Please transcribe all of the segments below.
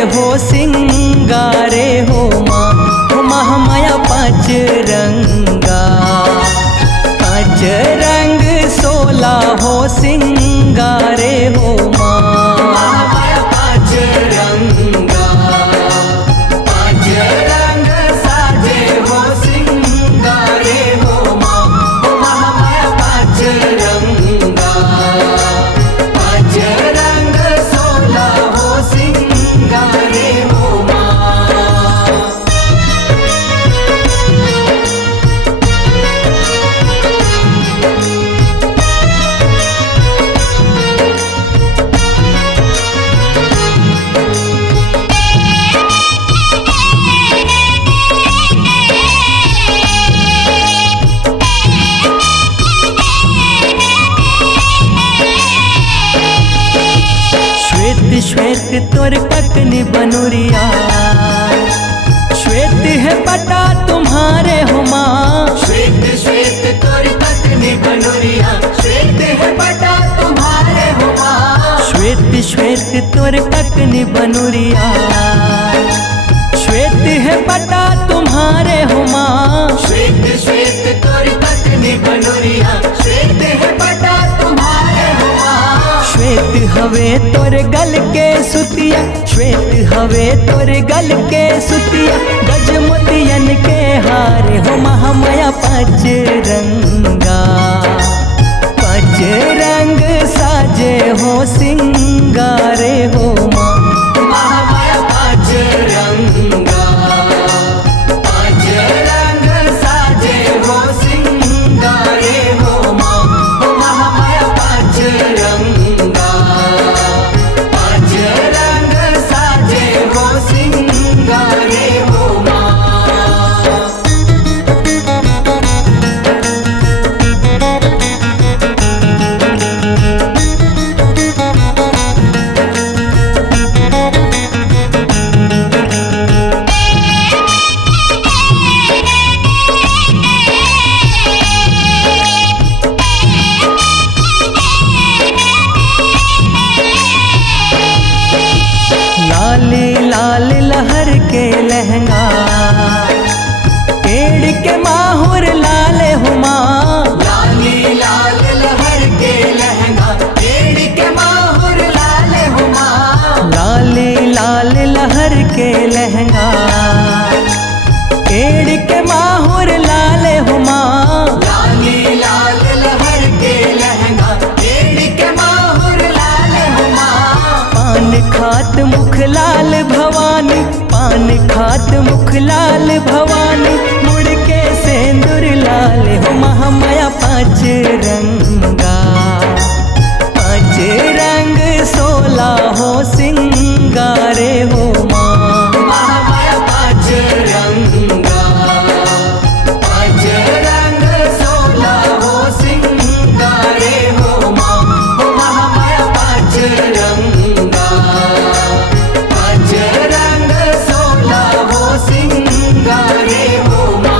हो सिंगारे हो माँ, हो महामाया पाँच रंगा। पाँच रंग 16 हो सिंगारे हो माँ, महामाया पाँच रंगा। पाँच रंग साजे हो सिंगारे हो माँ, हो महामाया पाँच रंगा। पाँच रंग 16 हो सिंगारे हो माँ। श्वेत तोर ककनी बनुरिया, श्वेत है पटा तुम्हारे हो माँ। श्वेत श्वेत तोर ककनी बनुरिया, श्वेत है पटा तुम्हारे हो माँ। श्वेत श्वेत तोर ककनी बनुरिया, श्वेत है पटा तुम्हारे हो माँ। श्वेत श्वेत तोर ककनी बनुरिया, श्वेत है पटा तुम्हारे हो माँ। श्वेत हवे तोर गल के सुतिया, श्वेत हवे तोर गल के सुतिया, गज मोतियन के हार हो महामाया पाँच रंगा। पाँच रंग साजे हो सिंगारे हो माँ, महामाया पाँच रंगा। पाँच रंग साजे हो सिंगारे हो माँ, हो महामाया पाँच रंगा। पाँच रंग साजे हो सिंगारे हो माँ। लाली लाल लहर के लहंगा, पेड़ के माहुर लाल हो माँ। लाली लाल लहर के लहंगा, पेड़ के माहुर लाल हो माँ। लाली लाल लहर के लहंगा, पेड़ के माहुर लाल हो माँ। लाली लाल लहर के लहंगा, पेड़ के माहुर लाल हो माँ। पान खात मुख लाल भवानी, पान खात मुख लाल भवानी, मुड़ के सेंदूर लाल हो महामाया पाँच रंगा। पाँच रंग 16 हो सिंगारे हो माँ, महामाया पाँच रंगा। पाँच रंग 16 हो सिंगारे हो माँ, हो महामाया पाँच रंगा। पाँच रंग 16 हो सिंगारे हो माँ।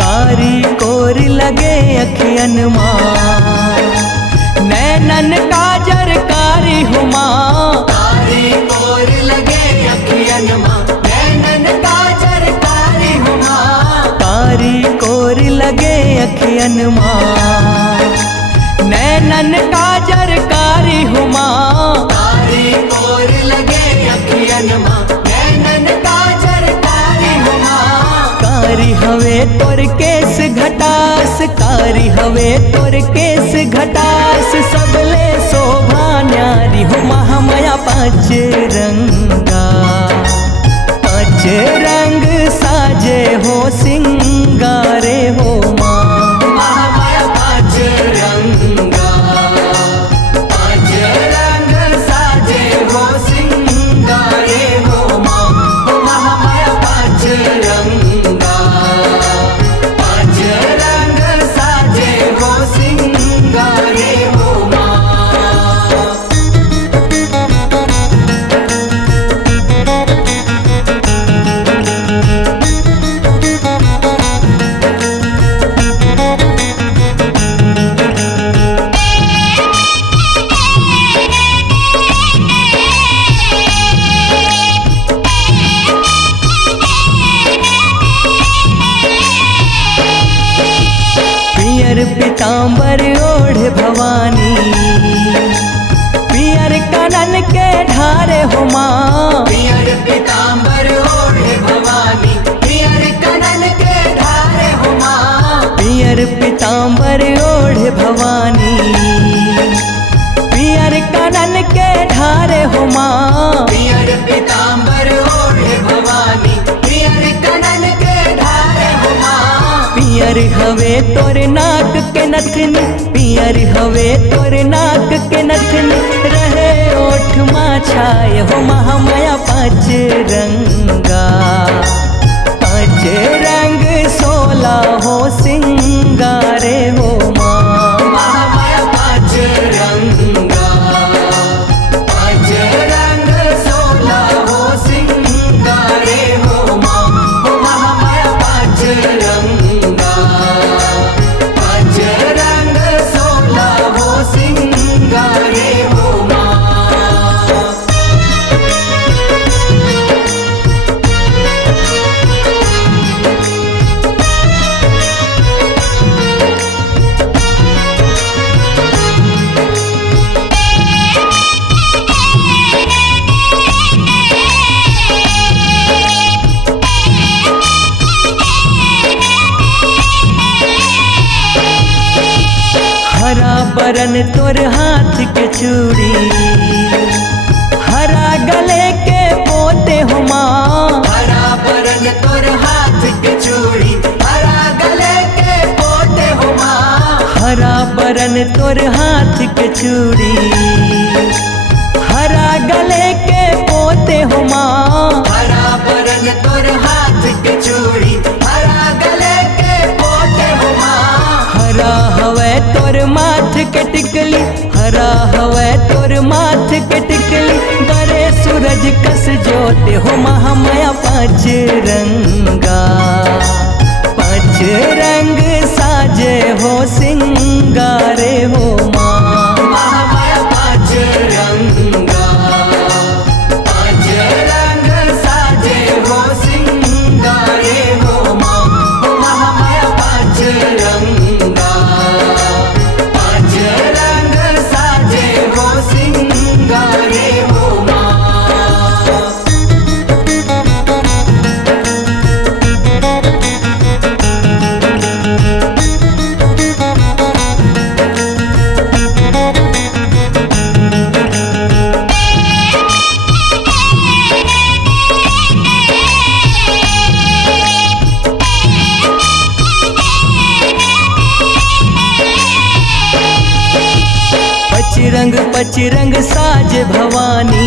कारी कोर लगे अखियन माँ, नैनन काजर कारी हो माँ। कारी कोर लगे अखियन माँ, नैनन काजर कारी हो माँ। कारी कोर लगे अखियन माँ, नैनन काजर कारी हो माँ। कारी कोर लगे अखियन माँ, नैनन काजर कारी हो माँ। कारी हवे तोर केस घटास, कारी हवे तोर केस घटास, सबले शोभा न्यारी हो महामाया पाँच रंगा। पाँच रंग साजे हो सिंगारे हो माँ, महामाया पाँच रंगा। पाँच रंग साजे हो सिंगारे हो माँ, हो महामाया पाँच रंगा। पीताम्बर ओढ़ भवानी, पियर कानन के ढारे हो माँ। पियर पीताम्बर ओढ़ भवानी, पियर कानन के ढारे हो माँ। पियर पीताम्बर ओढ़ भवानी, पियर कानन के ढारे हो माँ। पियर पीताम्बर ओढ़ भवानी, पियर कानन के ढारे हो माँ। पियर हवे तोर नाक के नथनी, पियर हवे तोर नाक के नथनी, रहे ओठ माँ छाए हो महामाया पाँच रंगा। पाँच रंग 16 हो सिंगारे हो माँ। महामाया पाँच रंगा, पाँच रंग 16 हो सिंगारे हो माँ। महामाया पाँच रंगा, पाँच रंग 16 हो सिंगारे हो माँ। हरा बरन तोर हाथ के चूड़ी, हरा गले के पोते हो माँ। हरा बरन तोर हाथ के चूड़ी, हरा गले के पोते हो माँ। हरा बरन तोर हाथ के चूड़ी, हरा गले के पोते हो माँ। हरा बरन तोर हाथ के चूड़ी, हरा गले के पोते हो माँ। हरा हवे तोर माथ के टिकली, हरा हवे तोर माथ के टिकली, बड़े सूरज कस जोते हो महामाया पाँच रंगा। पाँच रंग साजे हो सिंगारे हो माँ। महामाया पाँच रंगा, पाँच रंग साजे हो सिंगारे हो माँ। महामाया पाँच रंगा, पाँच रंग साजे हो सिंगारे हो माँ। पचरंग साज भवानी,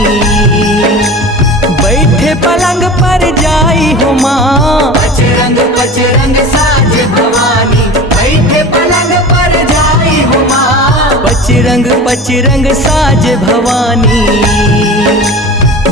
बैठे पलंग पर जाई हो माँ। पचरंग साज भवानी, बैठे पलंग पर जाई हो माँ। पचरंग साज भवानी,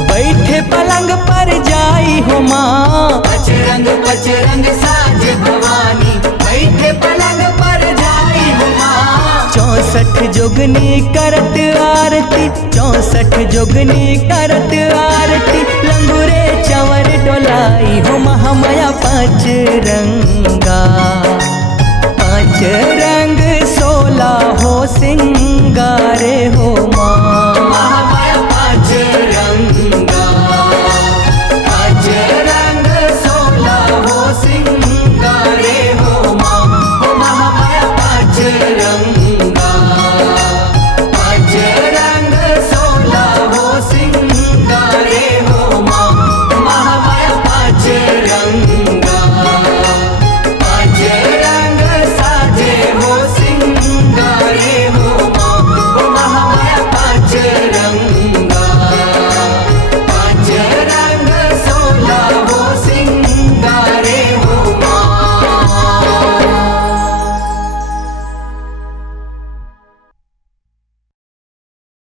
बैठे पलंग पर जाई हो माँ। पचरंग साज भवानी, बैठे पलंग पर जाई हो माँ। 64 जोगनी करत आरती, 64 जोगनी करत आरती, लंगूरे चंवर डोलाई हो महामाया पाँच रंगा। पाँच रंग 16 हो सिंगारे हो